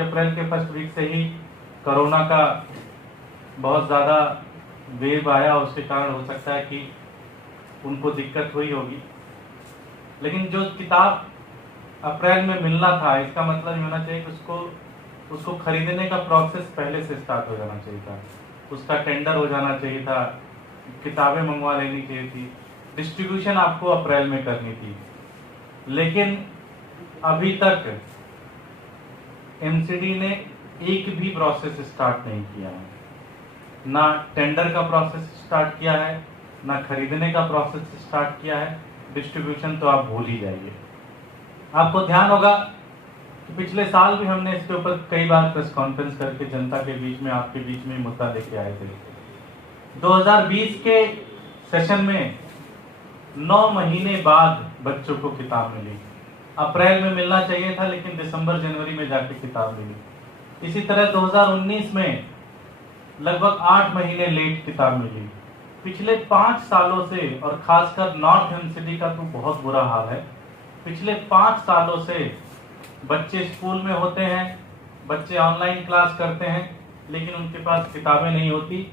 मार्च अप्रैल के first week से ही corona का बहुत ज़्यादा वेव आया, उसके कारण हो सकता है कि उनको दिक्कत हुई होगी। लेकिन जो किताब अप्रैल में मिलना था, इसका मतलब ये होना चाहिए कि उसको खरीदने का प्रोसेस पहले से स्टार्ट हो जाना चाहिए था, उसका टेंडर हो जाना चाहिए था, किताबें मंगवा लेनी चाहिए थी, डिस्ट्रीब्यूशन आपको अप्रैल में करनी थी। लेकिन अभी तक एमसीडी ने एक भी प्रोसेस स्टार्ट नहीं किया है, ना टेंडर का प्रोसेस स्टार्ट किया है, ना खरीदने का प्रोसेस स्टार्ट किया है। डिस्ट्रीब्यूशन तो आप भूल ही जाइए। आपको ध्यान होगा कि पिछले साल भी हमने इसके ऊपर कई बार प्रेस कॉन्फ्रेंस करके जनता के बीच में, आपके बीच में मुद्दा लेके आए थे। 2020 के सेशन में 9 महीने बाद बच्चों को किताब मिली। अप्रैल में मिलना चाहिए था, लेकिन दिसंबर जनवरी में जाके किताब मिली। इसी तरह 2019 में लगभग 8 महीने लेट किताब मिली। पिछले 5 सालों से, और खासकर नॉर्थ एमसीडी का तो बहुत बुरा हाल है, पिछले 5 सालों से बच्चे स्कूल में होते हैं, बच्चे ऑनलाइन क्लास करते हैं, लेकिन उनके पास किताबें नहीं होती।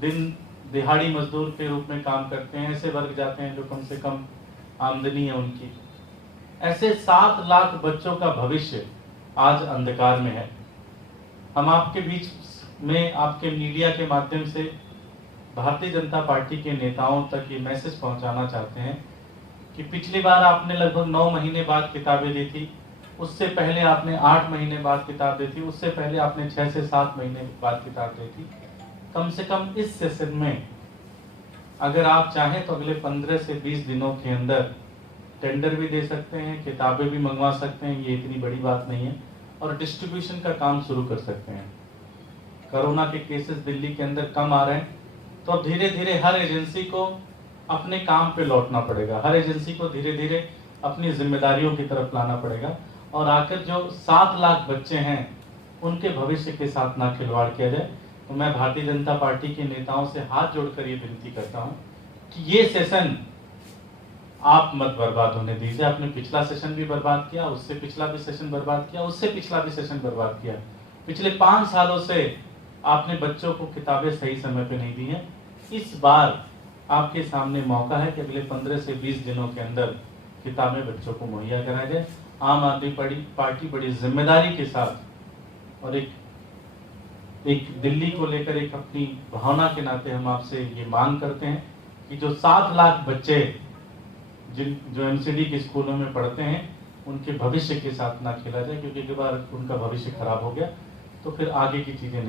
दिन दिहाड़ी मजदूर के रूप में काम करते हैं, ऐसे वर्ग जाते हैं जो कम से कम आमदनी है उनकी। ऐसे 7 लाख बच्चों का भविष्य आज अंधकार में है। हम आपके बीच में, आपके मीडिया के माध्यम से भारतीय जनता पार्टी के नेताओं तक ये मैसेज पहुंचाना चाहते हैं कि पिछली बार आपने लगभग 9 महीने बाद किताबें दी थी, उससे पहले आपने 8 महीने बाद किताब दी थी, उससे पहले आपने 6 से 7 महीने बाद किताब दी थी। कम से कम इस सेशन में अगर आप चाहें तो अगले 15 से 20 दिनों के अंदर टेंडर भी दे सकते हैं, किताबें भी मंगवा सकते हैं, ये इतनी बड़ी बात नहीं है, और डिस्ट्रीब्यूशन का काम शुरू कर सकते हैं। कोरोना के केसेस दिल्ली के अंदर कम आ रहे हैं, तो अब धीरे धीरे हर एजेंसी को अपने काम पे लौटना पड़ेगा, हर एजेंसी को धीरे धीरे अपनी जिम्मेदारियों की तरफ लाना पड़ेगा, और आकर जो 7 लाख बच्चे हैं उनके भविष्य के साथ ना खिलवाड़ किया जाए। तो मैं भारतीय जनता पार्टी के नेताओं से हाथ जोड़कर ये विनती करता हूं कि ये सेशन आप मत बर्बाद होने दीजिए। आपने पिछला सेशन भी बर्बाद किया, उससे पिछला भी सेशन बर्बाद किया, उससे पिछला भी सेशन बर्बाद किया। पिछले 5 सालों से आपने बच्चों को किताबें सही समय पे नहीं दी हैं। इस बार आपके सामने मौका है कि अगले 15 से 20 दिनों के अंदर किताबें बच्चों को मुहैया कराया जाए। आम आदमी पार्टी बड़ी जिम्मेदारी के साथ और एक दिल्ली को लेकर एक अपनी भावना के नाते हम आपसे ये मांग करते हैं कि जो 7 लाख बच्चे जो एमसीडी के स्कूलों में पढ़ते हैं, उनके भविष्य के साथ ना खेला जाए, क्योंकि एक बार उनका भविष्य खराब हो गया तो फिर आगे की चीजें नहीं